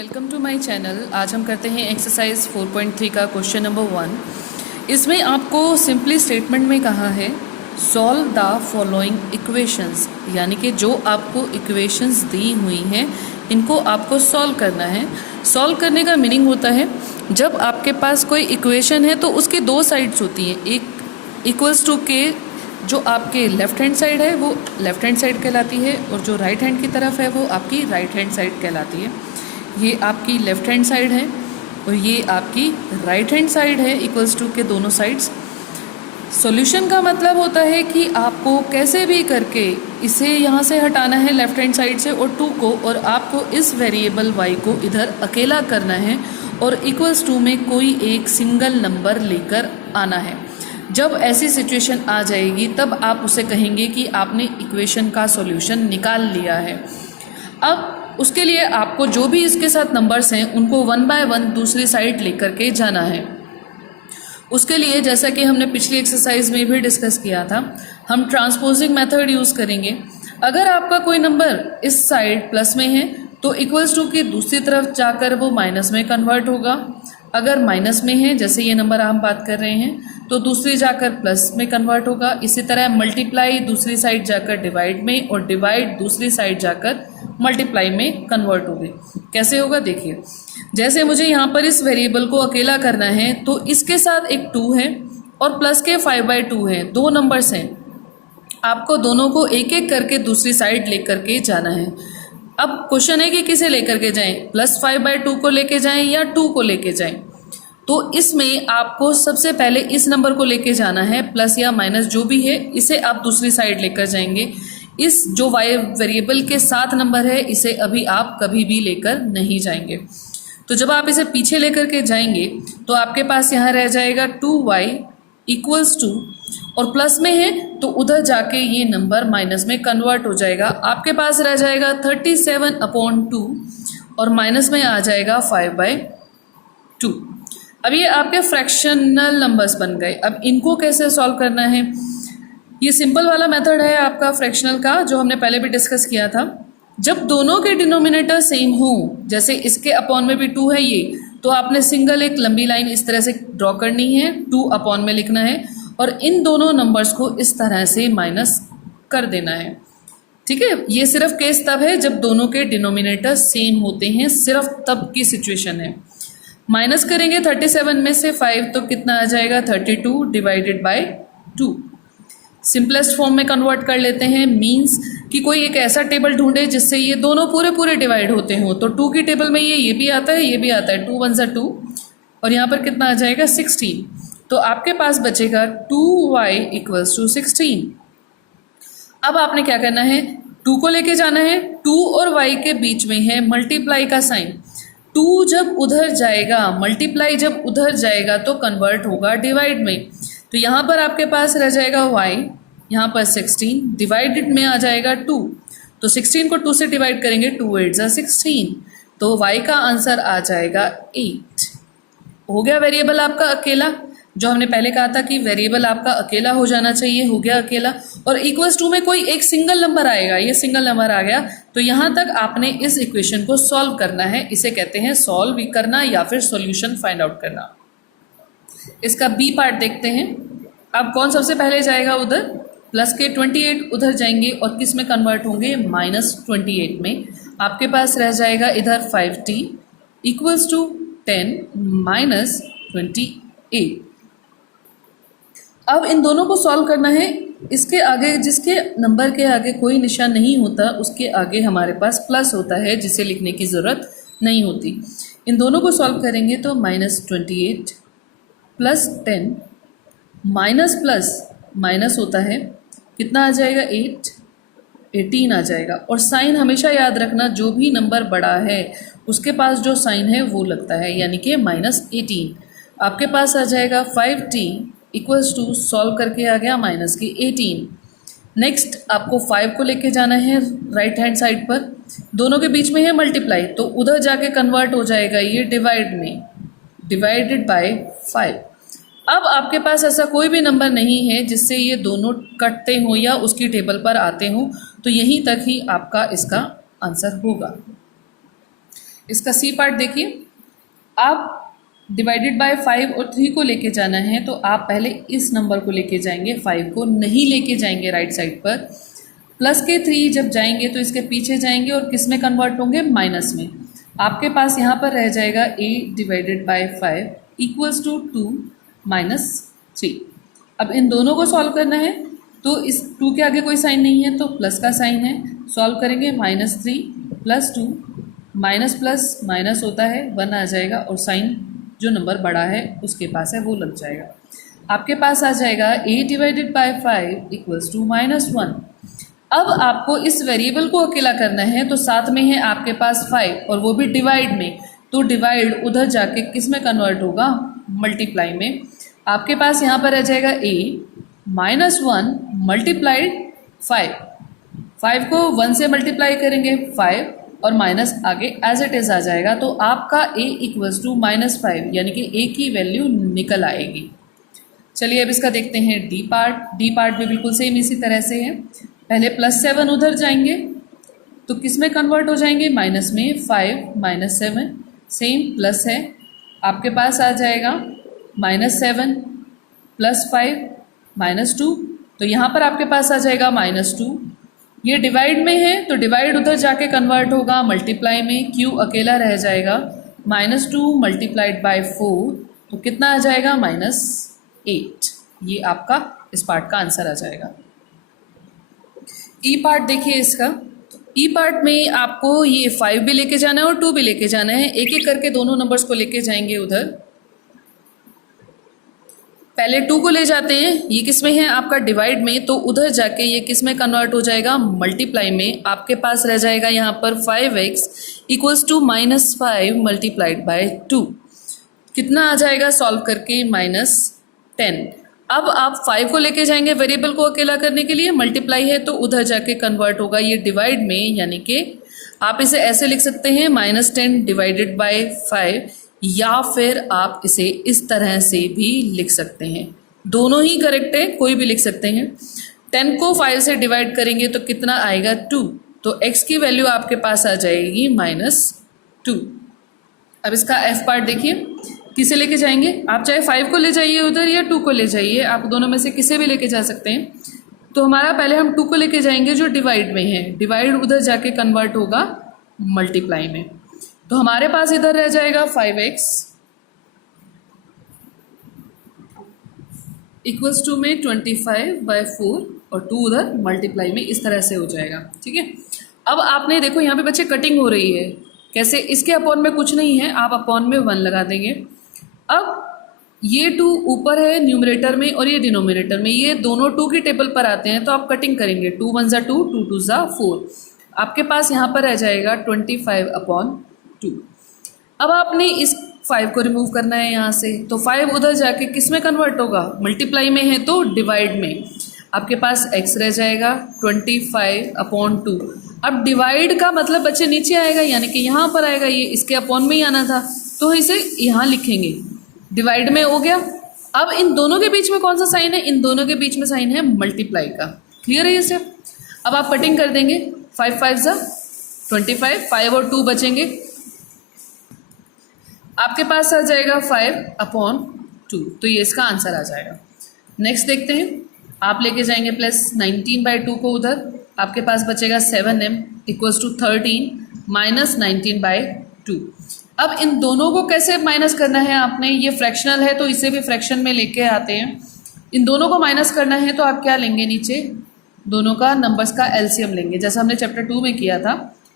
Welcome to my channel. आज हम करते हैं एक्सरसाइज 4.3 का क्वेश्चन नंबर 1। इसमें आपको सिंपली स्टेटमेंट में कहा है सॉल्व द फॉलोइंग इक्वेशंस, यानी कि जो आपको इक्वेशंस दी हुई हैं इनको आपको सॉल्व करना है। सॉल्व करने का मीनिंग होता है जब आपके पास कोई इक्वेशन है तो उसकी दो साइड्स होती हैं। एक इक्वल्स टू के जो आपके लेफ़्ट हैंड साइड है वो लेफ़्ट हैंड साइड कहलाती है और जो राइट हैंड की तरफ है वो आपकी राइट हैंड साइड कहलाती है। ये आपकी लेफ़्ट हैंड साइड है और ये आपकी राइट हैंड साइड है, इक्वल्स टू के दोनों साइड्स। सॉल्यूशन का मतलब होता है कि आपको कैसे भी करके इसे यहाँ से हटाना है लेफ़्ट हैंड साइड से और 2 को, और आपको इस वेरिएबल y को इधर अकेला करना है और इक्वल्स टू में कोई एक सिंगल नंबर लेकर आना है। जब ऐसी सिचुएशन आ जाएगी तब आप उसे कहेंगे कि आपने इक्वेशन का सॉल्यूशन निकाल लिया है। अब उसके लिए आपको जो भी इसके साथ नंबर्स हैं उनको 1 बाय 1 दूसरी साइड लेकर के जाना है। उसके लिए जैसा कि हमने पिछली एक्सरसाइज में भी डिस्कस किया था, हम ट्रांसपोजिंग मेथड यूज़ करेंगे। अगर आपका कोई नंबर इस साइड प्लस में है तो इक्वल्स टू की दूसरी तरफ जाकर वो माइनस में कन्वर्ट होगा। अगर माइनस में है, जैसे ये नंबर हम बात कर रहे हैं, तो दूसरी जाकर प्लस में कन्वर्ट होगा। इसी तरह मल्टीप्लाई दूसरी साइड जाकर डिवाइड में और डिवाइड दूसरी साइड जाकर मल्टीप्लाई में कन्वर्ट होगी। कैसे होगा देखिए, जैसे मुझे यहाँ पर इस वेरिएबल को अकेला करना है तो इसके साथ एक 2 है और प्लस के 5/2 है, दो नंबर्स हैं। आपको दोनों को एक एक करके दूसरी साइड लेकर के जाना है। अब क्वेश्चन है कि किसे लेकर के जाएं, +5/2 को लेके जाएं या 2 को लेके जाएं। तो इसमें आपको सबसे पहले इस नंबर को लेके जाना है, प्लस या माइनस जो भी है इसे आप दूसरी साइड लेकर जाएंगे। इस जो y वेरिएबल के साथ नंबर है इसे अभी आप कभी भी लेकर नहीं जाएंगे। तो जब आप इसे पीछे लेकर के जाएंगे तो आपके पास यहाँ रह जाएगा 2y इक्वल्स टू, और प्लस में है तो उधर जाके ये नंबर माइनस में कन्वर्ट हो जाएगा। आपके पास रह जाएगा 37/2 और माइनस में आ जाएगा 5/2। अब ये आपके फ्रैक्शनल नंबर्स बन गए। अब इनको कैसे सॉल्व करना है, ये सिंपल वाला मेथड है आपका फ्रैक्शनल का, जो हमने पहले भी डिस्कस किया था। जब दोनों के डिनोमिनेटर सेम हो, जैसे इसके अपॉन में भी 2 है ये, तो आपने सिंगल एक लंबी लाइन इस तरह से ड्रॉ करनी है, 2 अपॉन में लिखना है और इन दोनों नंबर्स को इस तरह से माइनस कर देना है। ठीक है, ये सिर्फ केस तब है जब दोनों के डिनोमिनेटर सेम होते हैं, सिर्फ तब की सिचुएशन है। माइनस करेंगे 37 में से 5 तो कितना आ जाएगा, 32 डिवाइडेड बाय 2। सिंपलेस्ट फॉर्म में कन्वर्ट कर लेते हैं, मींस कि कोई एक ऐसा टेबल ढूंढे जिससे ये दोनों पूरे पूरे डिवाइड होते हों। तो 2 की टेबल में ये भी आता है, ये भी आता है, 2 1 ज़ा 2 और यहाँ पर कितना आ जाएगा 16। तो आपके पास बचेगा 2y इक्वल्स टू 16। अब आपने क्या करना है, 2 को लेके जाना है, 2 और y के बीच में है मल्टीप्लाई का साइन। 2 जब उधर जाएगा, मल्टीप्लाई जब उधर जाएगा तो कन्वर्ट होगा डिवाइड में। तो यहाँ पर आपके पास रह जाएगा y, यहाँ पर 16 डिवाइडेड में आ जाएगा 2। तो 16 को 2 से डिवाइड करेंगे, 2 8 ज़ा 16, तो y का आंसर आ जाएगा 8। हो गया वेरिएबल आपका अकेला, जो हमने पहले कहा था कि वेरिएबल आपका अकेला हो जाना चाहिए, हो गया अकेला। और इक्वल्स टू में कोई एक सिंगल नंबर आएगा, ये सिंगल नंबर आ गया। तो यहाँ तक आपने इस इक्वेशन को सॉल्व करना है, इसे कहते हैं सॉल्व करना या फिर सॉल्यूशन फाइंड आउट करना। इसका बी पार्ट देखते हैं। अब कौन सबसे पहले जाएगा उधर, प्लस के 28 उधर जाएंगे और किस में कन्वर्ट होंगे, -28 में। आपके पास रह जाएगा इधर 5t इक्वल्स टू 10 माइनस 28। अब इन दोनों को सॉल्व करना है। इसके आगे, जिसके नंबर के आगे कोई निशान नहीं होता उसके आगे हमारे पास प्लस होता है, जिसे लिखने की ज़रूरत नहीं होती। इन दोनों को सॉल्व करेंगे तो -28 प्लस 10 माइनस प्लस माइनस होता है, कितना आ जाएगा 18 आ जाएगा। और साइन हमेशा याद रखना, जो भी नंबर बड़ा है उसके पास जो साइन है वो लगता है, यानी कि -18। आपके पास आ जाएगा 5t इक्वल्स टू, सॉल्व करके आ गया माइनस की 18। नेक्स्ट आपको 5 को लेके जाना है राइट हैंड साइड पर, दोनों के बीच में है मल्टीप्लाई, तो उधर जाके कन्वर्ट हो जाएगा ये डिवाइड में, डिवाइडेड बाय 5। अब आपके पास ऐसा कोई भी नंबर नहीं है जिससे ये दोनों कटते हों या उसकी टेबल पर आते हों, तो यहीं तक ही आपका इसका आंसर होगा। इसका सी पार्ट देखिए, आप डिवाइडेड बाय 5 और 3 को लेके जाना है तो आप पहले इस नंबर को लेके जाएंगे, 5 को नहीं लेके जाएंगे राइट साइड पर। प्लस के 3 जब जाएंगे तो इसके पीछे जाएंगे और किस में कन्वर्ट होंगे, माइनस में। आपके पास यहाँ पर रह जाएगा a divided by 5 equals to 2 minus 3। अब इन दोनों को सॉल्व करना है तो इस 2 के आगे कोई साइन नहीं है तो प्लस का साइन है, सॉल्व करेंगे -3 प्लस 2, माइनस प्लस माइनस होता है 1 आ जाएगा और साइन जो नंबर बड़ा है उसके पास है वो लग जाएगा। आपके पास आ जाएगा a divided by 5 equals to -1। अब आपको इस वेरिएबल को अकेला करना है तो साथ में है आपके पास 5 और वो भी डिवाइड में, तो डिवाइड उधर जाके किस में कन्वर्ट होगा, मल्टीप्लाई में। आपके पास यहाँ पर आ जाएगा a -1 मल्टीप्लाइड 5 को 1 से मल्टीप्लाई करेंगे 5 और माइनस आगे एज इट इज़ आ जाएगा, तो आपका a इक्वल्स टू -5 यानी कि a की वैल्यू निकल आएगी। चलिए अब इसका देखते हैं डी पार्ट भी बिल्कुल सेम इसी तरह से है। पहले +7 उधर जाएंगे तो किस में कन्वर्ट हो जाएंगे, माइनस में, 5 -7 सेम प्लस है, आपके पास आ जाएगा -7 + 5 -2, तो यहाँ पर आपके पास आ जाएगा -2। ये डिवाइड में है तो डिवाइड उधर जाके कन्वर्ट होगा मल्टीप्लाई में, q अकेला रह जाएगा, -2 मल्टीप्लाइड बाय 4 तो कितना आ जाएगा, -8। ये आपका इस पार्ट का आंसर आ जाएगा। ई पार्ट देखिए इसका, ई पार्ट में आपको ये 5 भी लेके जाना है और 2 भी लेके जाना है, एक एक करके दोनों नंबर्स को लेके जाएंगे उधर। पहले 2 को ले जाते हैं, ये किस में है आपका डिवाइड में, तो उधर जाके ये किस में कन्वर्ट हो जाएगा, मल्टीप्लाई में। आपके पास रह जाएगा यहाँ पर 5x equals to -5 multiplied by 2, कितना आ जाएगा सॉल्व करके, -10। अब आप 5 को लेके जाएंगे वेरिएबल को अकेला करने के लिए, मल्टीप्लाई है तो उधर जाके कन्वर्ट होगा ये डिवाइड में, यानी कि आप इसे ऐसे लिख सकते हैं -10 डिवाइडेड बाय 5, या फिर आप इसे इस तरह से भी लिख सकते हैं, दोनों ही करेक्ट है, कोई भी लिख सकते हैं। 10 को 5 से डिवाइड करेंगे तो कितना आएगा, 2, तो x की वैल्यू आपके पास आ जाएगी -2। अब इसका f पार्ट देखिए, किसे लेके जाएंगे आप, चाहे 5 को ले जाइए उधर या 2 को ले जाइए, आप दोनों में से किसे भी लेके जा सकते हैं। तो हमारा पहले हम 2 को लेके जाएंगे जो डिवाइड में है, डिवाइड उधर जाके कन्वर्ट होगा मल्टीप्लाई में, तो हमारे पास इधर रह जाएगा 5x इक्वल्स टू में 25/4 और 2 उधर मल्टीप्लाई में, इस तरह से हो जाएगा। ठीक है, अब आपने देखो यहाँ पे बच्चे कटिंग हो रही है, कैसे, इसके अपॉन में कुछ नहीं है, आप अपॉन में 1 लगा देंगे। अब ये 2 ऊपर है न्यूमरेटर में और ये डिनोमिनेटर में, ये दोनों 2 की टेबल पर आते हैं तो आप कटिंग करेंगे, 2 1 = 2, 2 2 = 4, आपके पास यहाँ पर रह जाएगा 25/2। अब आपने इस 5 को रिमूव करना है यहाँ से, तो 5 उधर जाके किस में कन्वर्ट होगा, मल्टीप्लाई में है तो डिवाइड में, आपके पास x रह जाएगा 25/2। अब डिवाइड का मतलब बच्चे नीचे आएगा, यानी कि यहाँ पर आएगा, ये इसके अपॉन में ही आना था तो इसे यहाँ लिखेंगे, डिवाइड में हो गया। अब इन दोनों के बीच में कौन सा साइन है, इन दोनों के बीच में साइन है मल्टीप्लाई का, क्लियर है ये स्टेप। अब आप कटिंग कर देंगे, 5 5 = 25, 5 और 2 बचेंगे, आपके पास आ जाएगा 5/2, तो ये इसका आंसर आ जाएगा। नेक्स्ट देखते हैं, आप लेके जाएंगे +19/2 को उधर, आपके पास बचेगा 7m इक्वल्स टू 13 -19/2। अब इन दोनों को कैसे माइनस करना है आपने, ये फ्रैक्शनल है तो इसे भी फ्रैक्शन में लेके आते हैं। इन दोनों को माइनस करना है तो आप क्या लेंगे, नीचे दोनों का नंबर्स का एलसीएम लेंगे, जैसा हमने चैप्टर 2 में किया था।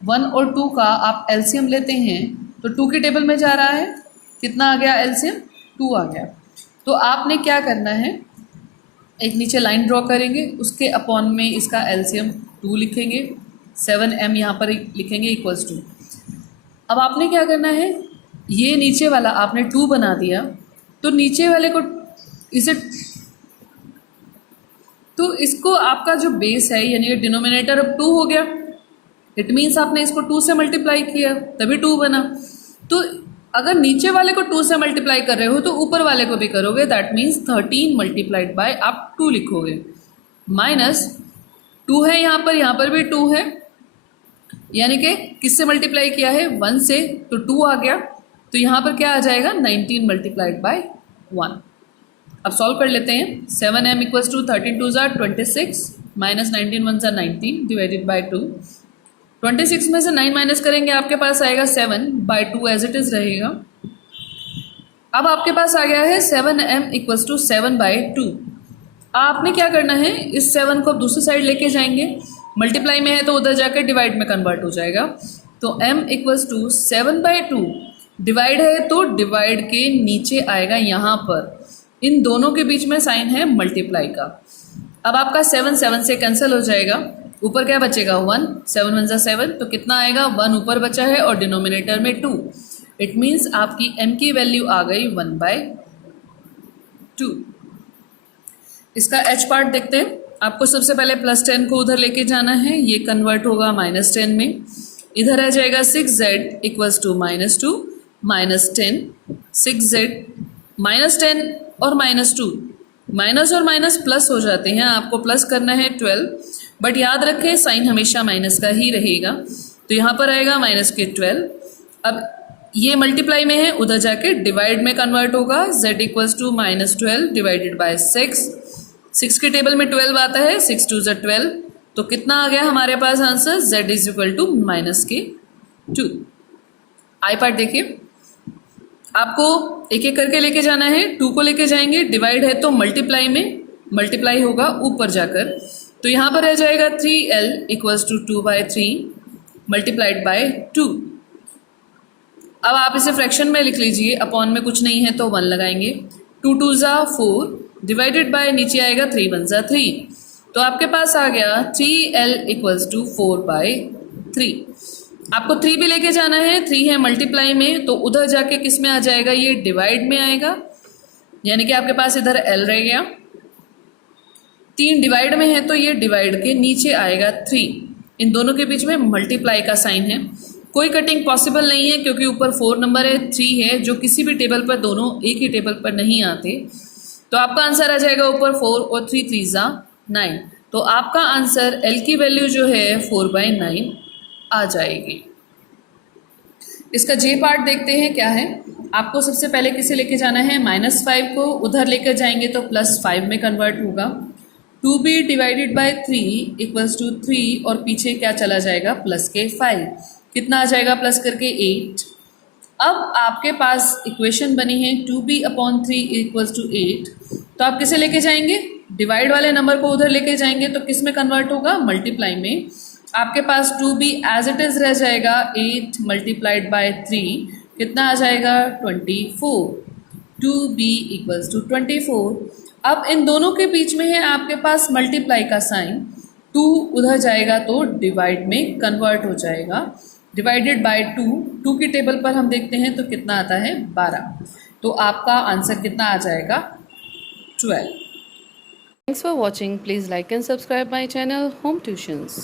1 और 2 का आप एलसीएम लेते हैं तो 2 की टेबल में जा रहा है, कितना आ गया एलसीएम, 2 आ गया। तो आपने क्या करना है, एक नीचे लाइन ड्रॉ करेंगे, उसके अपॉन में इसका एलसीएम 2 लिखेंगे, 7m यहाँ पर लिखेंगे इक्वल्स टू। अब आपने क्या करना है, ये नीचे वाला आपने 2 बना दिया, तो नीचे वाले को इसे, तो इसको आपका जो बेस है यानी ये डिनोमिनेटर अब 2 हो गया, इट मीन्स आपने इसको 2 से मल्टीप्लाई किया तभी 2 बना। तो अगर नीचे वाले को 2 से मल्टीप्लाई कर रहे हो तो ऊपर वाले को भी करोगे, दैट मीन्स 13 मल्टीप्लाइड बाय आप 2 लिखोगे, -2 है यहाँ पर भी 2 है, यानी कि किससे मल्टीप्लाई किया है 1 से, तो 2 आ गया, तो यहाँ पर क्या आ जाएगा 19 मल्टीप्लाइड बाय 1। अब सॉल्व कर लेते हैं। 7m इक्वल्स टू 13 2 ज़ा 26 माइनस 19 1 ज़ा 19 डिवाइडेड बाय 2। 26 में से 9 माइनस करेंगे आपके पास आएगा 7 बाय 2 एज इट इज़ रहेगा। अब आपके पास आ गया है 7m इक्वल्स टू 7 बाय 2। आपने क्या करना है, इस 7 को दूसरी साइड लेके जाएंगे, मल्टीप्लाई में है तो उधर जाकर डिवाइड में कन्वर्ट हो जाएगा। तो m equals to 7 by 2, divide है तो डिवाइड के नीचे आएगा यहाँ पर, इन दोनों के बीच में साइन है मल्टीप्लाई का। अब आपका 7 7 से कैंसिल हो जाएगा, ऊपर क्या बचेगा 1, 7 1 ज़ा 7, तो कितना आएगा 1 ऊपर बचा है और डिनोमिनेटर में 2। इट मीन्स आपकी m की वैल्यू आ गई 1 बाय 2। इसका h पार्ट देखते हैं। आपको सबसे पहले +10 को उधर लेके जाना है, ये कन्वर्ट होगा -10 में, इधर आ जाएगा 6z इक्वल्स टू -2 -10 6z -10 और -2, माइनस और माइनस प्लस हो जाते हैं, आपको प्लस करना है 12, बट याद रखें साइन हमेशा माइनस का ही रहेगा, तो यहाँ पर आएगा माइनस के 12। अब ये मल्टीप्लाई में है, उधर जाके डिवाइड में कन्वर्ट होगा, z equals to -12 divided by 6 के टेबल में 12 आता है, 6 2 ज़ा 12, तो कितना आ गया हमारे पास answer, z is equal to -2। I part देखिए, आपको एक एक करके लेके जाना है। 2 को लेके जाएंगे, डिवाइड है तो मल्टीप्लाई में मल्टीप्लाई होगा ऊपर जाकर, तो यहाँ पर रह जाएगा 3l equals to 2 by 3 multiplied by 2। अब आप इसे फ्रैक्शन में लिख लीजिए, अपॉन में कुछ नहीं है तो 1 लगाएंगे, 2 2 ज़ा 4 डिवाइडेड बाय नीचे आएगा 3 1 ज़ा 3, तो आपके पास आ गया 3l इक्वल्स टू 4 बाय 3। आपको 3 भी लेके जाना है, 3 है मल्टीप्लाई में, तो उधर जाके किस में आ जाएगा, ये डिवाइड में आएगा, यानी कि आपके पास इधर l रह गया। 3 डिवाइड में है तो ये डिवाइड के नीचे आएगा 3, इन दोनों के बीच में मल्टीप्लाई का साइन है। कोई कटिंग पॉसिबल नहीं है क्योंकि ऊपर 4 नंबर है, 3 है, जो किसी भी टेबल पर दोनों एक ही टेबल पर नहीं आते, तो आपका आंसर आ जाएगा ऊपर 4 और 3 3 ज़ा 9, तो आपका आंसर l की वैल्यू जो है 4 बाय 9 आ जाएगी। इसका जे पार्ट देखते हैं क्या है। आपको सबसे पहले किसे लेके जाना है, -5 को उधर लेकर जाएंगे तो +5 में कन्वर्ट होगा। 2b divided by 3 equals to 3 और पीछे क्या चला जाएगा प्लस के 5, कितना आ जाएगा प्लस करके 8। अब आपके पास इक्वेशन बनी है 2b अपॉन 3 इक्वल्स टू 8, तो आप किसे लेके जाएंगे, डिवाइड वाले नंबर को उधर लेके जाएंगे तो किस में कन्वर्ट होगा, मल्टीप्लाई में। आपके पास 2b एज इट इज़ रह जाएगा, 8 मल्टीप्लाइड बाय 3 कितना आ जाएगा 24, 2b इक्वल्स टू 24। अब इन दोनों के बीच में है आपके पास मल्टीप्लाई का साइन, 2 उधर जाएगा तो डिवाइड में कन्वर्ट हो जाएगा, डिवाइडेड बाय 2 की टेबल पर हम देखते हैं तो कितना आता है 12, तो आपका आंसर कितना आ जाएगा 12। Thanks for watching. Please like and subscribe my channel Home Tuitions.